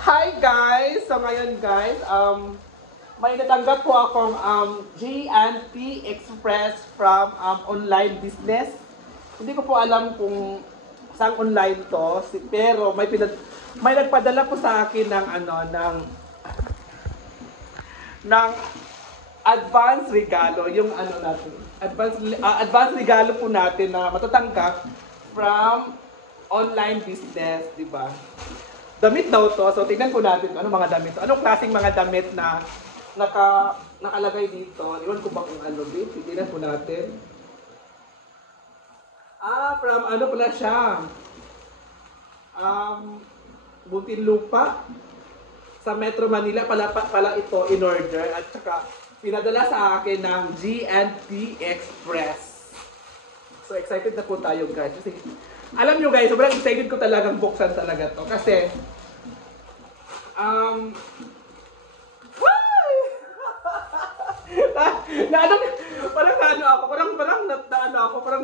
Hi guys! So ngayon guys, may natanggap po akong G&P Express from online business. Hindi ko po alam kung saan online to, pero may nagpadala po sa akin ng ng advance regalo, yung natin. Advance regalo po natin na matatanggap from online business, di ba? Damit daw to. So tingnan po natin ano mga damit to. Anong klaseng mga damit na nakalagay dito. Iwan ko ba kung ano din. Tingnan po natin. From ano pala siya? Muntinlupa. Sa Metro Manila pala ito in order. At saka pinadala sa akin ng G&P Express. So excited na po tayo guys. Kasi alam nyo guys, sobrang excited ko talagang buksan talaga to. Kasi, parang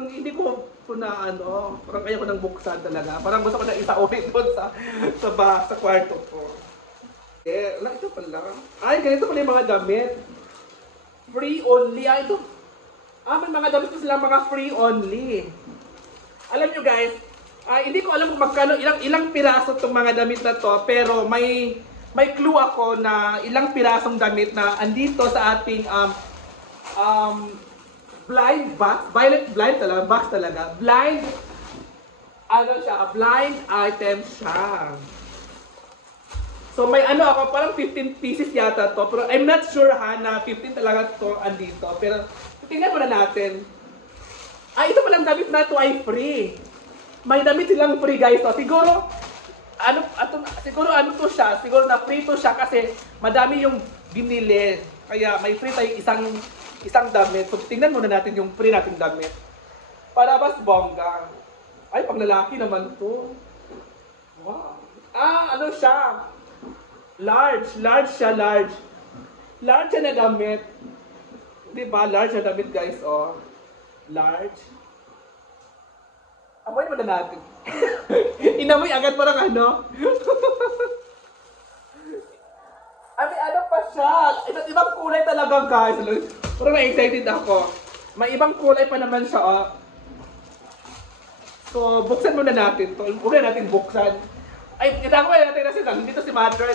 hindi ko parang ayaw ko nang buksan talaga. Parang gusto ko na isa-uwi doon sa kwarto ko. Ito pala. Ganito pala yung mga damit. Free only. Ito. May mga damit ko sila mga free only. Alam nyo guys, hindi ko alam kung magkano, ilang piraso itong mga damit na to, pero may clue ako na ilang pirasong damit na andito sa ating blind box, blind talaga, blind item siya. So may ako, parang 15 pieces yata to, pero I'm not sure na 15 talaga to andito, pero tingnan muna natin. Ito palang damit na ito ay free. May damit silang free guys. So, siguro to siya. Siguro na free to siya kasi madami yung binili. Kaya may free tayo isang damit. So, tingnan muna natin yung free nating damit. Para mas bongga. Pang lalaki naman to. Wow. Ano siya? Large siya. Large siya na damit. Diba? Large na damit guys. Oh. Large. Amoy mo na natin. Inamoy agad parang May pa siya. Iba't ibang kulay talaga guys. Parang na-excited ako. May ibang kulay pa naman siya. So, buksan muna natin to. Huwag na natin buksan. Itago muna natin kasi nandito si Mother.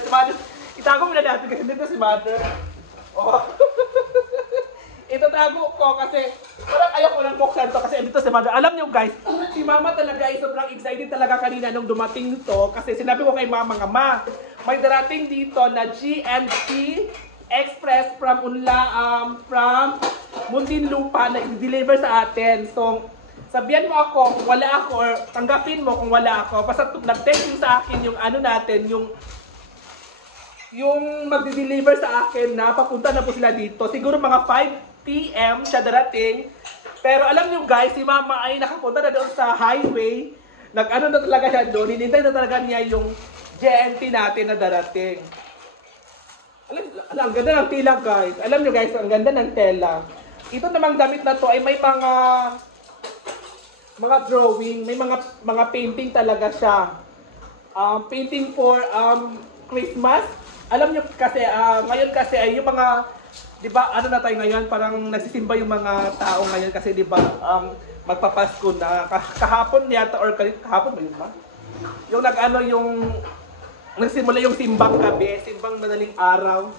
Itago muna natin kasi nandito si Mother. Itatago ko kasi parang ayaw ko lang buksan to kasi dito si Mother. Alam nyo guys, si Mama talaga ay sobrang excited talaga kanina nung dumating to kasi sinabi ko kay Mama nga, Ma, may darating dito na G&P Express from Muntinlupa na i-deliver sa atin. So, sabihan mo ako kung wala ako or tanggapin mo kung wala ako. Basta nag-text sa akin yung natin, yung magdi-deliver sa akin na papunta na po sila dito. Siguro mga 5 PM siya darating. Pero alam niyo guys, si Mama ay nakapunta na doon sa highway. Na talaga siya doon. Hinintay na talaga niya yung GNT natin na darating. Ang ganda ng tela guys. Alam niyo guys, ang ganda ng tela. Ito namang damit na to ay may mga drawing, may mga painting talaga siya. Painting for Christmas. Alam niyo kasi, ngayon kasi ay yung mga, di ba, na tayo ngayon, parang nagsisimba yung mga tao ngayon kasi di ba, magpapasko na. Kahapon yata, or kahapon ba yun ba? Yung nagsimula yung simbang gabi, simbang madaling araw.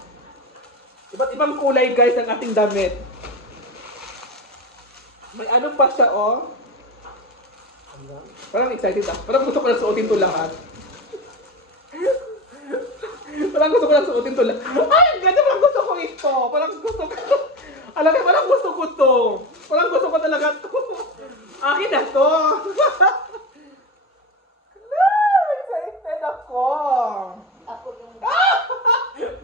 Iba't ibang kulay guys ang ating damit. May pa siya Parang excited ako. Parang gusto ko na suotin to lahat. Parang gusto ko lang suotin to lang. Ganda, parang gusto ko ito. Parang gusto ko. Alam mo, parang gusto ko to. Parang gusto ko talaga to. Akin na to. Excited ako.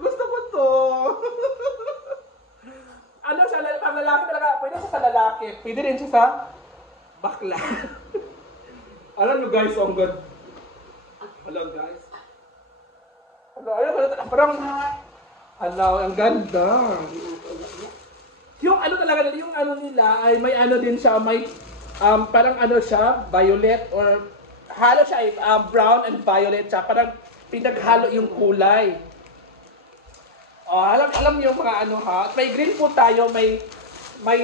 Gusto ko to. Siya, pang lalaki talaga. Pwede siya sa lalaki. Pwede rin siya sa bakla. Alam nyo guys, ang good. Hello guys. Parang, ang ganda. Yung talaga, yung nila ay may din siya, may parang siya, violet or halo siya brown and violet siya. Parang pinaghalo yung kulay. Alam niyo mga ano ha. May green po tayo, may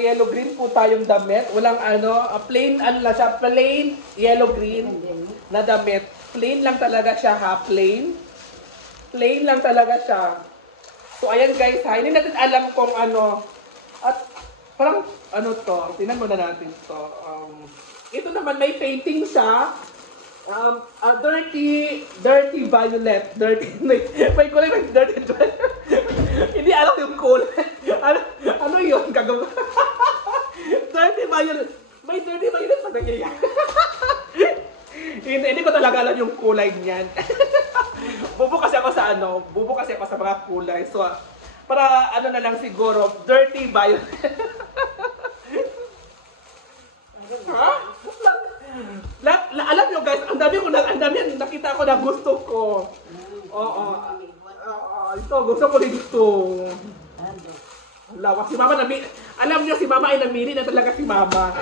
yellow green po tayong damit. Walang plain ano lang siya, plain yellow green na damit. Plain lang talaga siya ha, plain. Plain lang talaga siya. So ayan guys ha, hindi natin alam kung ano. At parang ano to, tingnan muna natin to. Ito naman may painting siya. Dirty violet. May kulay ng dirty violet. Hindi alam yung kulay. Ano yun? Gagawin. Dirty violet. May dirty violet pa nangyayari. Hindi ko talaga alam yung kulay niyan. Bubo kasi ako sa mga kulay. So, para ano na lang siguro, dirty violet. Ha? Alam nyo guys, ang dami nakita ko na gusto ko. Oo. Ito, gusto ko dito. Lawak si Mama alam nyo, si Mama ay namili na talaga si Mama.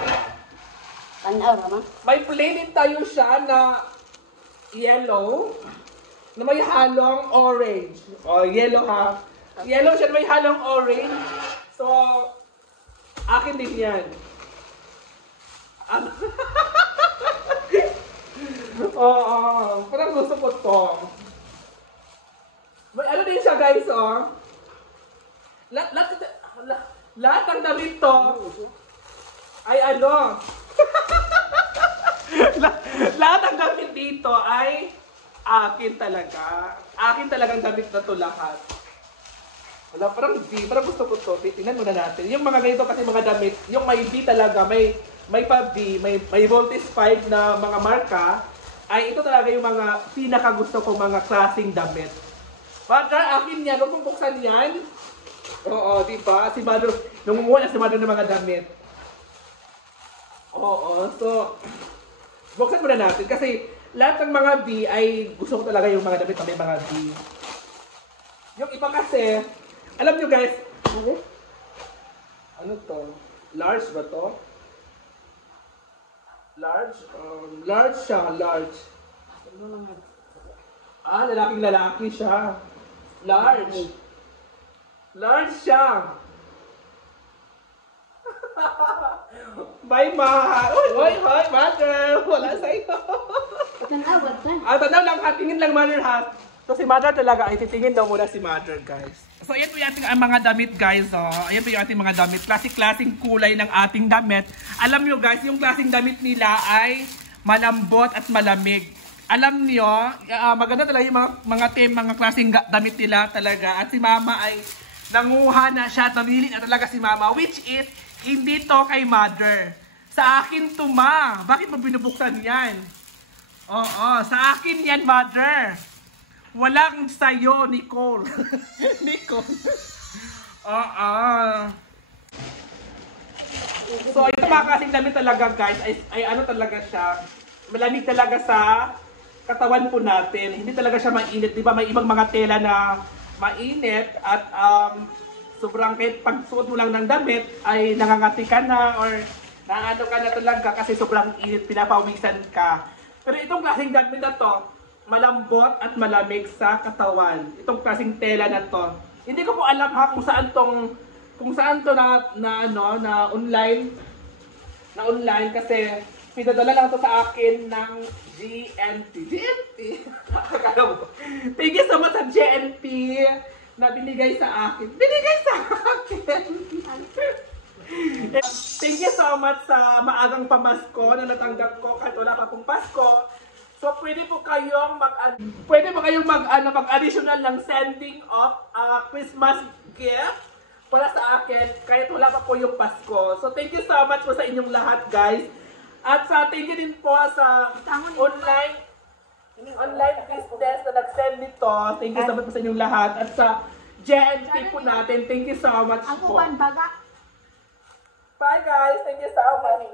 Tanaw naman. May plain tayo siya na yellow na may halong orange. Yellow ha. Yellow siya na may halong orange. So, akin din yan. Parang gusto ko to. May ano din siya guys, lahat ng damit to ay ano. Lahat ng damit dito ay akin talaga. Akin talagang damit na to lahat. Parang gusto ko to. Tingnan muna natin. Yung mga ganito kasi mga damit, yung may B talaga, may pa B, may voltage 5 na mga marka, ay ito talaga yung mga pinakagusto ko mga klaseng damit. Baka akin yan, huwag mong buksan yan. Oo, diba? Si Mother, nungumuha na si Mother ng mga damit. Oo, so, buksan muna natin kasi lahat ng mga B ay gusto ko talaga yung mga damit na may mga B. Yung iba kasi, alam nyo guys, ano to? Large ba to? Large? Large siya, large. Lalaking-lalaki siya. Large. Large siya. Bye, ma. Hoy, Mother. Wala sa iyo. Tanaw lang ha. Tingin lang, Mother ha. So, si Mother talaga ay titingin daw muna si Mother, guys. So, ayan po yung ating mga damit, guys. Ayan po yung ating mga damit. Klaseng klaseng kulay ng ating damit. Alam nyo, guys, yung klaseng damit nila ay malambot at malamig. Alam nyo, maganda talaga yung mga klaseng damit nila talaga. At si Mama ay nanguha na siya at namili na talaga si Mama. Which is, hindi to kay Mother. Sa akin to, Ma. Bakit mo binubuksan yan? Oo, sa akin yan, Mother. Walang sayo, Nicole. Nicole. So, ito mga kasing damit talaga, guys, ay ano talaga siya. Malamig talaga sa katawan po natin. Hindi talaga siya mainit. Di ba may ibang mga tela na mainit at sobrang kahit pagsuot mo lang ng damit ay nangangati ka na or naano ka na talaga kasi sobrang init, pinapawisan ka. Pero itong klaseng damit na to, malambot at malamig sa katawan. Itong klaseng tela na to. Hindi ko po alam ha kung saan to na online kasi pinadala lang to sa akin ng GNP. Thank you so much sa GNP na binigay sa akin. Thank you so much sa maagang pamasko na natanggap ko kahit wala pa pong Pasko. So, pwede po kayong mag-additional ng sending of Christmas gift para sa akin kahit wala pa po yung Pasko. So, thank you so much po sa inyong lahat, guys. At thank you din po sa online business na nag-send nito. Thank you so much po sa inyong lahat. At sa JNT po natin, thank you so much po. Bye, guys. Thank you so much.